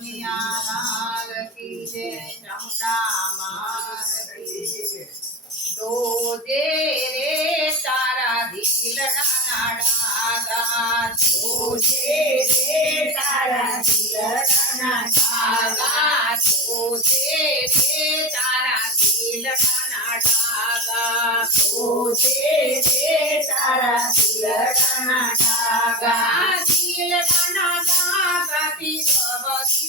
कन्हैया लाल की जय दो दे रे तारा दिल डनाडा दो दे रे तारा दिल डनाडा दो दे रे तारा दिल डनाडा दो दे रे तारा दिल डनाडा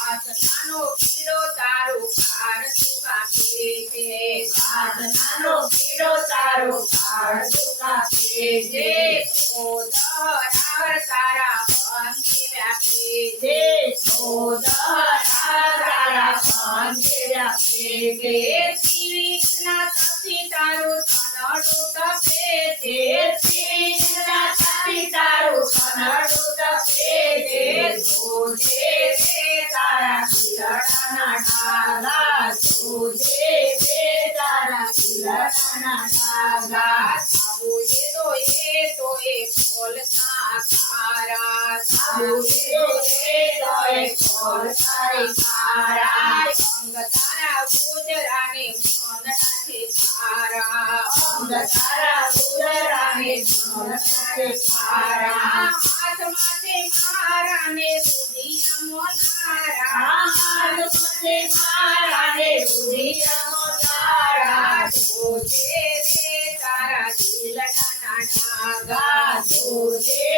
વાસનાનો પીડો તારો પાર સુકાશે છે. વાસનાનો પીડો તારો પાર સુકાશે છે. ઓદરાવર તારા પંખે વ્યાપે છે. ઓદરાવર તારા પંખે વ્યાપે છે. શ્રી વિષ્ણુ તારું તનડું તપે છે. धागा तुझे बेदारा खिलना धागा साबु ये तो तारा गुजराने मन तारा अंग तारा गुजराने मन नाचे तारा मारा ने सुधिया मोनारा સે મારા રે પૂરી રમો તારા જોજે રે તારા દિલના નાગા જોજે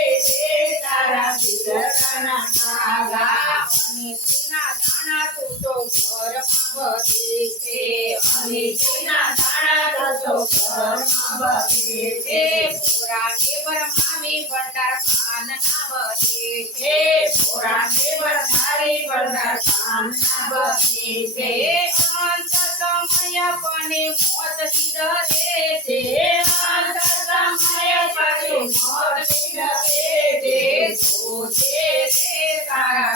તીના દાણા તું તો ઘરમાં બધે છે અને તીના દાણા તું તો ઘરમાં બધે છે ભોરા કે બ્રહ્મામી ભંડાર પાન ના બધે છે ભોરા કે બ્રહ્મારી ભંડાર પાન ના બધે છે અંત સમય પને મોત ધીરે છે અંત સમય પને મોત ધીરે છે જોજે રે તારા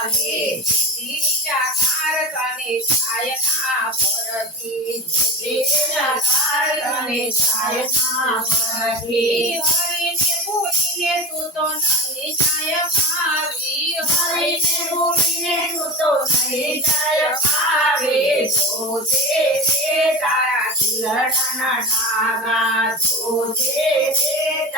આવે તો નહીં જાય પાવી હરિને ભૂલીને તું તો નહીં જાય પાવે જોજે તારા ખીલડાના નાગા જોજે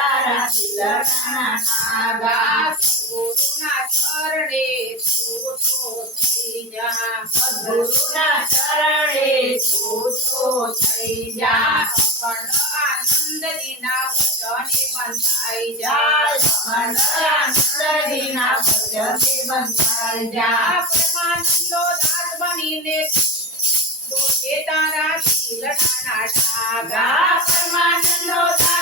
તારા દિલના નાગા ગુરુના ચરણે છૂટો થઈ જા ગુરુના ચરણે છૂટો થઈ જા અખંડ આનંદ દીના વચને બંધાઈ જાય અખંડ આનંદ દીના વચને બંધાઈ જા પરમાનંદો દાસ બનીને જોજે તારા દિલના ડાગા પરમાનંદો